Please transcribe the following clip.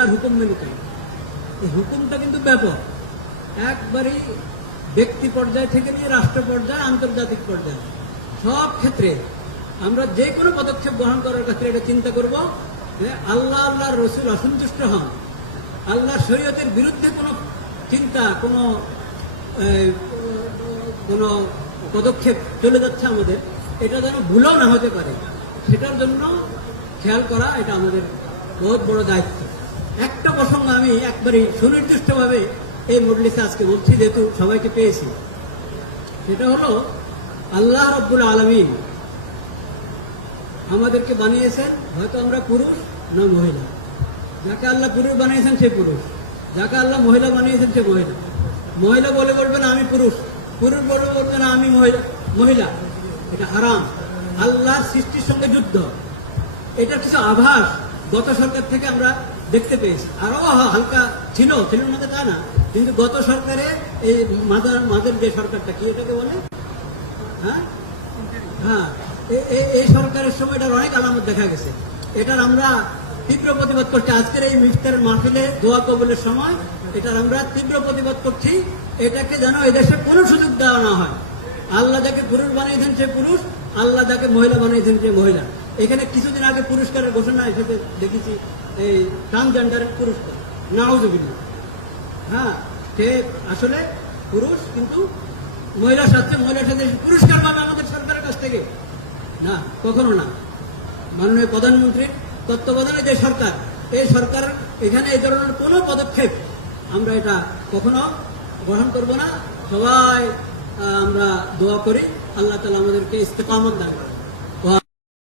আল্লাহর হুকুম মেনে চলে। এই হুকুমটা কিন্তু ব্যাপক, একবারই ব্যক্তি পর্যায় থেকে নিয়ে রাষ্ট্র পর্যায়ে, আন্তর্জাতিক পর্যায়ে সব ক্ষেত্রে আমরা যে কোনো পদক্ষেপ গ্রহণ করার ক্ষেত্রে এটা চিন্তা করব যে আল্লাহর রসুল অসন্তুষ্ট হন, আল্লাহর শরীয়তের বিরুদ্ধে কোনো চিন্তা, কোনো পদক্ষেপ চলে যাচ্ছে আমাদের, এটা যেন ভুলও না হতে পারে, সেটার জন্য খেয়াল করা এটা আমাদের বহুত বড় দায়িত্ব। একটা প্রসঙ্গ আমি একবারই সুনির্দিষ্টভাবে এই মজলিসে আজকে বলছি, যেহেতু সবাইকে পেয়েছি, সেটা হলো আল্লাহ রাব্বুল আলামিন আমাদেরকে বানিয়েছেন, হয়তো আমরা পুরুষ না মহিলা। যাকে আল্লাহ পুরুষ বানিয়েছেন সে পুরুষ, যাকে আল্লাহ মহিলা বানিয়েছেন সে মহিলা। মহিলা বলে বলবে না আমি পুরুষ, পুরুষ বলে বলবে না আমি মহিলা। এটা হারাম, আল্লাহর সৃষ্টির সঙ্গে যুদ্ধ। এটা কিছু আভাস গত সরকার থেকে আমরা দেখতে পেয়েছি, আরো হালকা ছিল মধ্যে তা না, কিন্তু গত সরকারে এই মাদের যে সরকারটা কি এটাকে বলে, হ্যাঁ, এই সরকারের সময় এটার অনেক আলামত দেখা গেছে। এটার আমরা তীব্র প্রতিবাদ করছি। আজকের এই ইফতারের মাহফিলে দোয়া কবুলের সময় এটার আমরা তীব্র প্রতিবাদ করছি। এটাকে যেন এই দেশে কোনো সুযোগ দেওয়া না হয়। আল্লাহ যাকে পুরুষ বানিয়েছেন সে পুরুষ, আল্লাহ যাকে মহিলা বানিয়েছেন সে মহিলা। এখানে কিছুদিন আগে পুরস্কারের ঘোষণা এসেছে, দেখেছি এই ট্রান্সজেন্ডারের পুরস্কার, নাউজুবিল্লাহ। হ্যাঁ, সে আসলে পুরুষ কিন্তু মহিলার সাথে পুরস্কার পাবে আমাদের সরকারের কাছ থেকে না, কখনো না। মাননীয় প্রধানমন্ত্রীর তত্ত্বাবধানে যে সরকার, এই সরকার এখানে এই ধরনের কোনো পদক্ষেপ আমরা এটা কখনো গ্রহণ করব না। সবাই আমরা দোয়া করি আল্লাহ তাআলা আমাদেরকে ইস্তেকামত দান করেন।